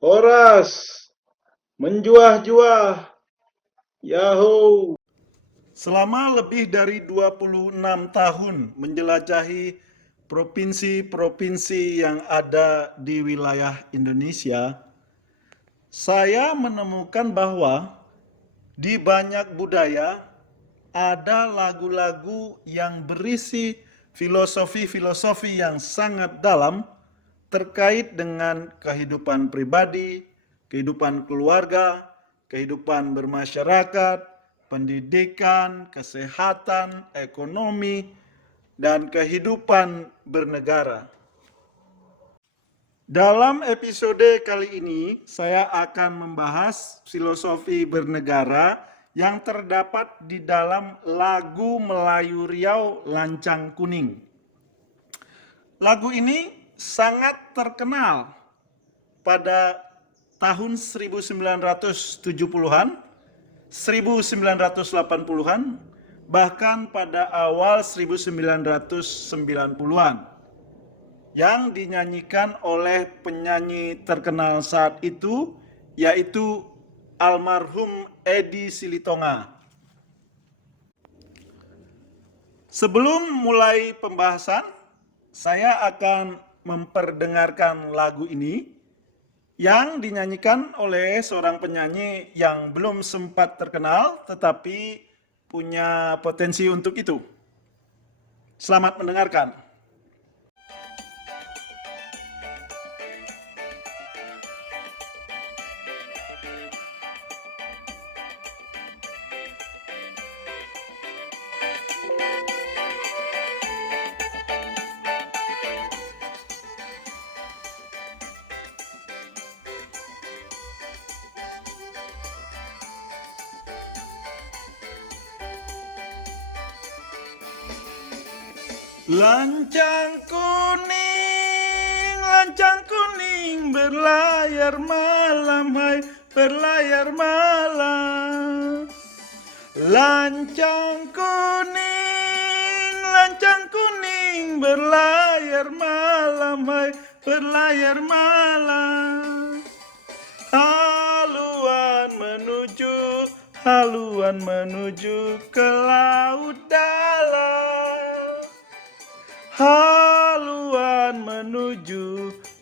Horas, menjuah-juah, Yahoo! Selama lebih dari 26 tahun menjelajahi provinsi-provinsi yang ada di wilayah Indonesia, saya menemukan bahwa di banyak budaya ada lagu-lagu yang berisi filosofi-filosofi yang sangat dalam terkait dengan kehidupan pribadi, kehidupan keluarga, kehidupan bermasyarakat, pendidikan, kesehatan, ekonomi, dan kehidupan bernegara. Dalam episode kali ini, saya akan membahas filosofi bernegara yang terdapat di dalam lagu Melayu Riau Lancang Kuning. Lagu ini sangat terkenal pada tahun 1970-an, 1980-an, bahkan pada awal 1990-an. Yang dinyanyikan oleh penyanyi terkenal saat itu, yaitu almarhum Edi Silitonga. Sebelum mulai pembahasan, saya akan memperdengarkan lagu ini yang dinyanyikan oleh seorang penyanyi yang belum sempat terkenal tetapi punya potensi untuk itu. Selamat mendengarkan. Lancang kuning berlayar malam, hai berlayar malam. Lancang kuning berlayar malam, hai berlayar malam. Haluan menuju ke laut dalam.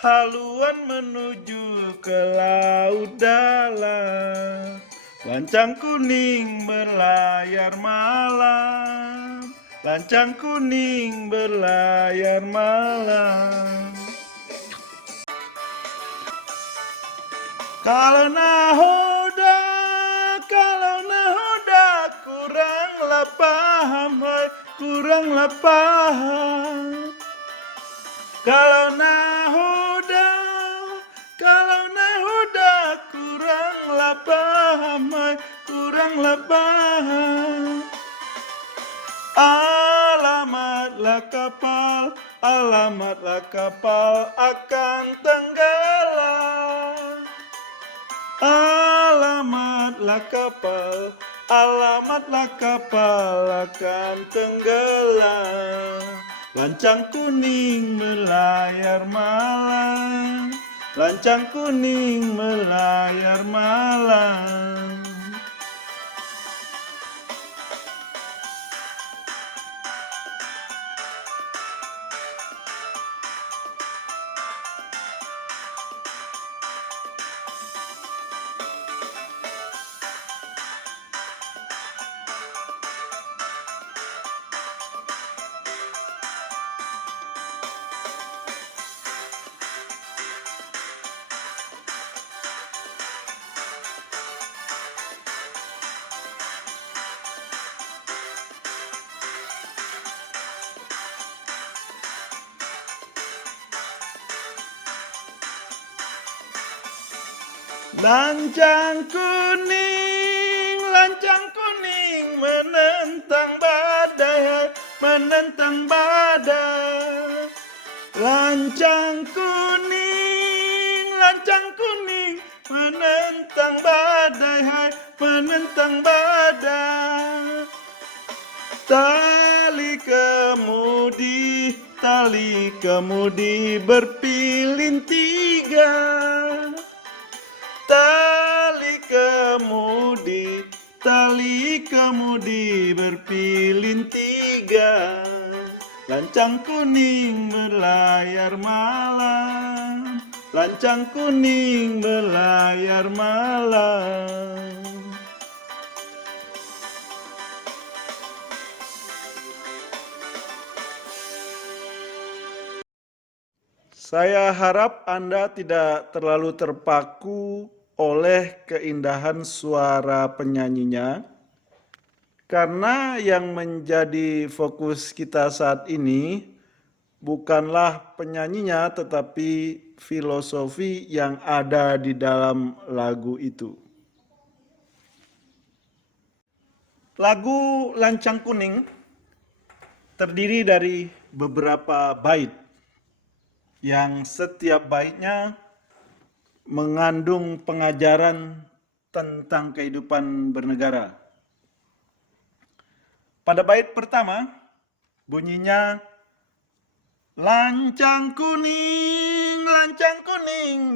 Haluan menuju ke laut dalam. Lancang kuning berlayar malam. Lancang kuning berlayar malam. Kalau nahoda kuranglah paham, hai kuranglah paham. Kalau nahoda kuranglah paham, hai kuranglah paham. Alamatlah kapal akan tenggelam. Alamatlah kapal akan tenggelam. Lancang kuning melayar malam. Lancang kuning melayar malam. Lancang kuning menentang badai, menentang badai. Lancang kuning menentang badai, hai menentang badai. Tali kemudi berpilin tiga. kemudi berpilin tiga, lancang kuning berlayar malam, lancang kuning berlayar malam. Saya harap Anda tidak terlalu terpaku oleh keindahan suara penyanyinya, karena yang menjadi fokus kita saat ini bukanlah penyanyinya, tetapi filosofi yang ada di dalam lagu itu. Lagu Lancang Kuning terdiri dari beberapa bait, yang setiap baitnya mengandung pengajaran tentang kehidupan bernegara. Pada bait pertama, bunyinya, lancang kuning,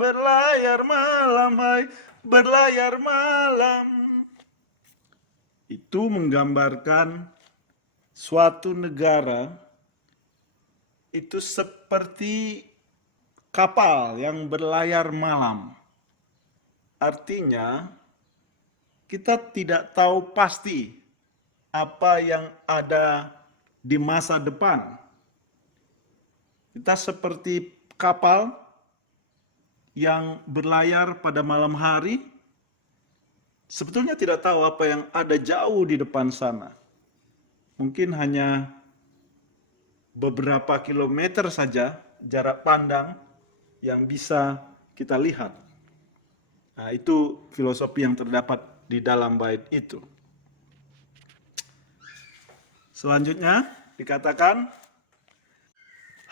berlayar malam, hai, berlayar malam. Itu menggambarkan suatu negara itu seperti kapal yang berlayar malam. Artinya, kita tidak tahu pasti apa yang ada di masa depan. Kita seperti kapal yang berlayar pada malam hari, sebetulnya tidak tahu apa yang ada jauh di depan sana. Mungkin hanya beberapa kilometer saja jarak pandang yang bisa kita lihat. Nah, itu filosofi yang terdapat di dalam bait itu. Selanjutnya dikatakan,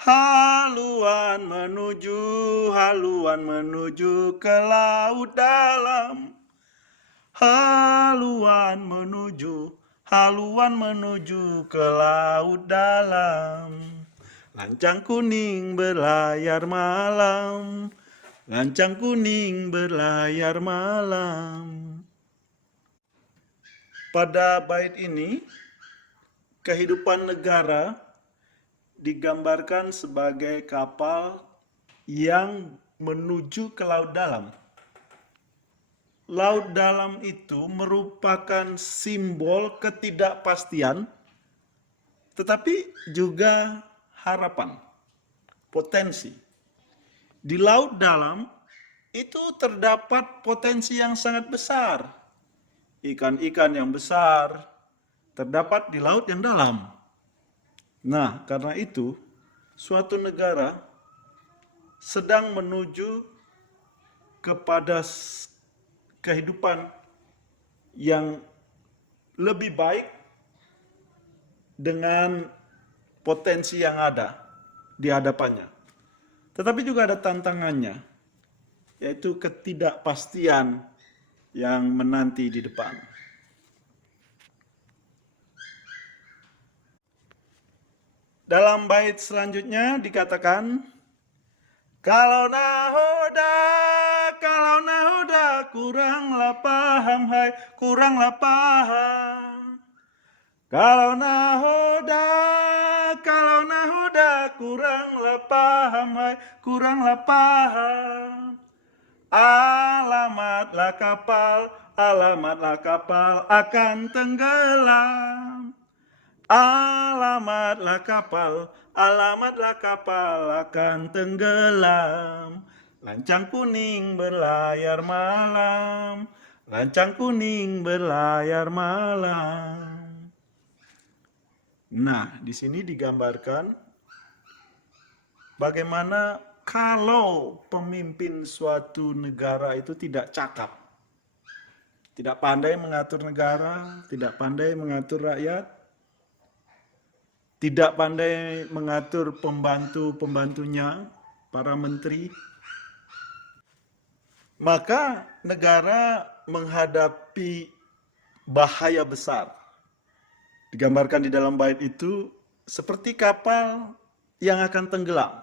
haluan menuju ke laut dalam. Haluan menuju ke laut dalam. Lancang kuning berlayar malam, lancang kuning berlayar malam. Pada bait ini, kehidupan negara digambarkan sebagai kapal yang menuju ke laut dalam. Laut dalam itu merupakan simbol ketidakpastian, tetapi juga harapan, potensi. Di laut dalam itu terdapat potensi yang sangat besar. Ikan-ikan yang besar terdapat di laut yang dalam. Nah, karena itu suatu negara sedang menuju kepada kehidupan yang lebih baik dengan potensi yang ada di hadapannya. Tetapi juga ada tantangannya, yaitu ketidakpastian yang menanti di depan. Dalam bait selanjutnya dikatakan, kalau nahoda kuranglah paham, hai, kuranglah paham. Kalau nahoda kuranglah paham, hai, kuranglah paham. Alamatlah kapal akan tenggelam. Alamatlah kapal akan tenggelam. Lancang kuning berlayar malam, lancang kuning berlayar malam. Nah, di sini digambarkan bagaimana kalau pemimpin suatu negara itu tidak cakap, tidak pandai mengatur negara, tidak pandai mengatur rakyat, tidak pandai mengatur pembantu-pembantunya, para menteri, maka negara menghadapi bahaya besar. Digambarkan di dalam bait itu seperti kapal yang akan tenggelam.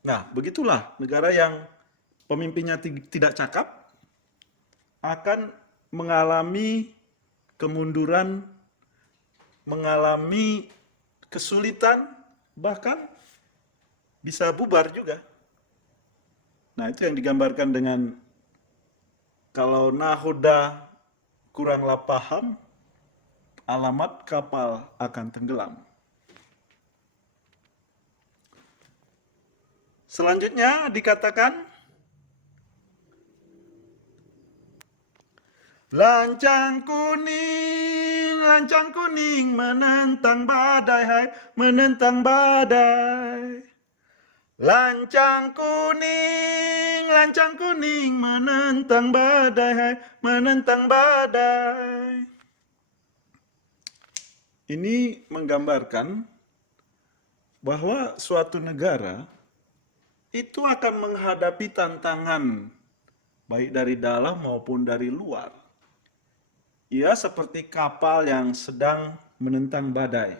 Nah, begitulah negara yang pemimpinnya tidak cakap akan mengalami kemunduran, mengalami kesulitan, bahkan bisa bubar juga. Nah, itu yang digambarkan dengan kalau nahoda kuranglah paham, alamat kapal akan tenggelam. Selanjutnya dikatakan, lancang kuning menentang badai, hai, menentang badai. Lancang kuning menentang badai, hai, menentang badai. Ini menggambarkan bahwa suatu negara itu akan menghadapi tantangan baik dari dalam maupun dari luar. Ia seperti kapal yang sedang menentang badai.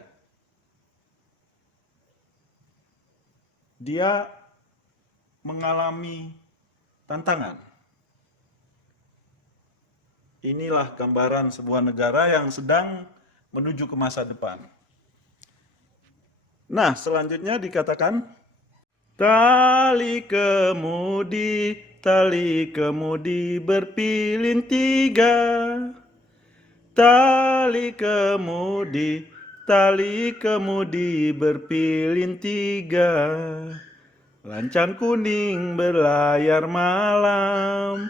Dia mengalami tantangan. Inilah gambaran sebuah negara yang sedang menuju ke masa depan. Nah, selanjutnya dikatakan, tali kemudi berpilin tiga. Tali kemudi berpilin tiga. Lancang kuning berlayar malam.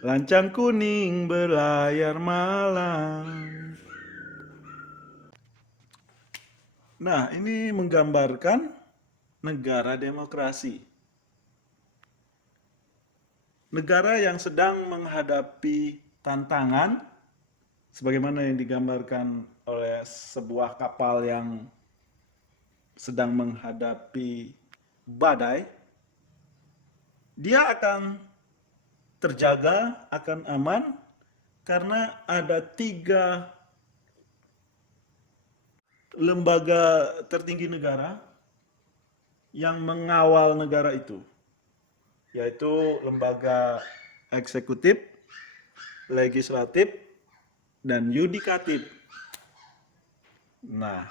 Lancang kuning berlayar malam. Nah, ini menggambarkan negara demokrasi. Negara yang sedang menghadapi tantangan, sebagaimana yang digambarkan oleh sebuah kapal yang sedang menghadapi badai, dia akan terjaga, akan aman, karena ada 3 lembaga tertinggi negara yang mengawal negara itu, yaitu lembaga eksekutif, legislatif, dan yudikatif. Nah,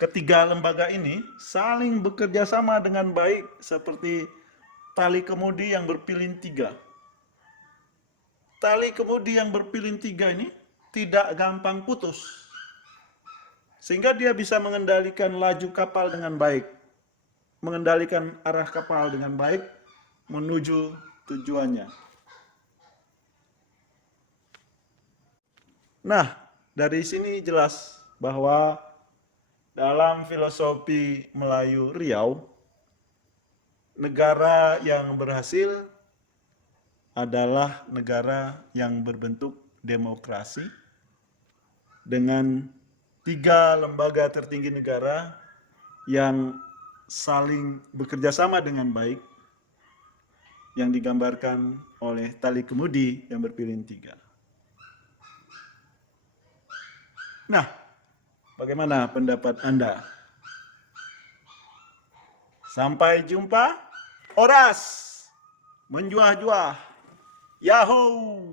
ketiga lembaga ini saling bekerja sama dengan baik seperti tali kemudi yang berpilin 3. Tali kemudi yang berpilin 3 ini tidak gampang putus, sehingga dia bisa mengendalikan laju kapal dengan baik, mengendalikan arah kapal dengan baik menuju tujuannya. Nah, dari sini jelas bahwa dalam filosofi Melayu Riau, negara yang berhasil adalah negara yang berbentuk demokrasi dengan 3 lembaga tertinggi negara yang saling bekerja sama dengan baik, yang digambarkan oleh tali kemudi yang berpilin 3. Nah, bagaimana pendapat Anda? Sampai jumpa. Oras menjuah-juah. Yahoo!